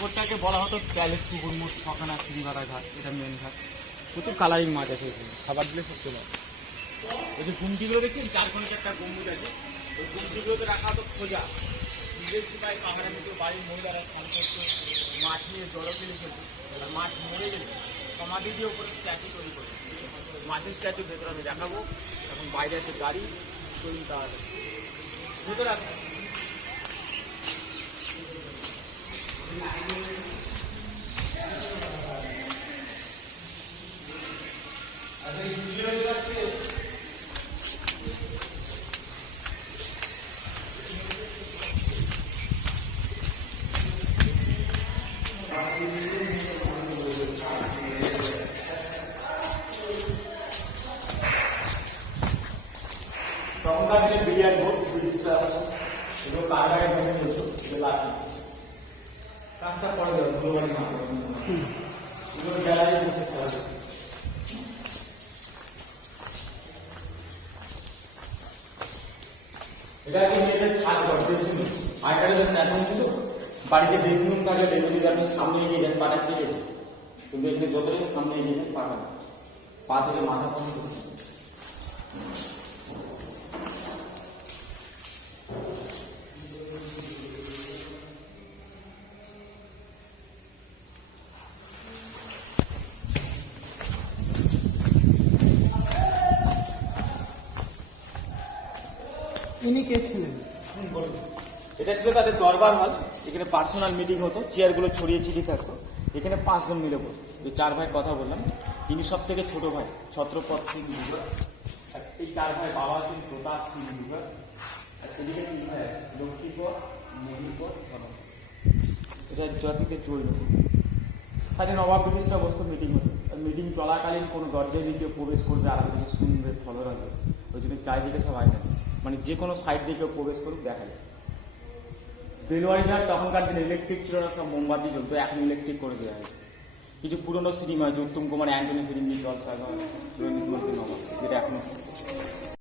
পুকুরটাকে বলা হতো প্যালেস পুকুর মোট ছখানা শ্রীবাড়া ঘাট, এটা মেন ঘাট। প্রচুর কালারিং মাছ আছে এখানে, খাবার দিলে সব চলে আসে। ওই যে গুমটিগুলো দেখছেন চার কোণে একটা গম্বুজ আছে। ওই গুমটিগুলোতে রাখা হতো খোঁজা। বিদেশি পায় পাহাড়ের মতো বাড়ির মহিলারা করতো মাছ নিয়ে জড়ো ফেলে খেত আর মাছ মরে গেলে সমাধি দিয়ে ওপরে স্ট্যাচু তৈরি করে। মাছের স্ট্যাচু ভেতরে আমি দেখাবো, এখন বাইরে আছে গাড়ি, চলুন তাহলে। ভেতরে আছে তখনকার দিনে বিরিয়ানি হোক ব্রিটিশরা এগুলো বসে চলছো এগুলো লাঠি কাজটা করে দেবে না এগুলো গ্যালারি বসে খেলা এটা হচ্ছে মেয়েদের সাত আগেকার যখন এখন ছিল বাড়িতে ড্রেসিং আপনি সামনে এগিয়ে যান ঠিক আছে কিন্তু সামনে এগিয়ে যান পাটা পা থেকে মাথা ইনি কে ছিলেন? এটা ছিল তাদের দরবার হল। এখানে পার্সোনাল মিটিং হতো। চেয়ারগুলো ছড়িয়ে ছিটিয়ে থাকতো। এখানে পাঁচজন মিলে এই চার ভাই কথা বললাম। তিনি সব থেকে ছোট ভাই ছত্রপথ সিং দুর্গা এই চার ভাই বাবা হচ্ছেন প্রতাপ সিং দুর্গা আর এদিকে তিন ভাই আছে লক্ষ্মীপদ মহিপদ ধনপদ এটা জাতিতে চলল। তাদের নবাব ব্রিটিশরা বসতো মিটিং হতো। মিটিং চলাকালীন কোনো দরজায় দিয়ে কেউ প্রবেশ করবে আর শুনবে ফলো রাখবে ওই জন্য চারিদিকে সবাই থাকে মানে যে কোনো সাইড দিয়ে কেউ প্রবেশ করুক, দেখা যায় বেলুয়ারি ঘাট তখনকার দিনে ইলেকট্রিক ছিল না, সব মোমবাতি জ্বলতো, এখন ইলেকট্রিক করে দেওয়া হয়েছে। কিছু পুরনো সিনেমা আছে উত্তম কুমার অ্যান্টনি ফিল্ম জলসা রঞ্জিত যেটা এখনও।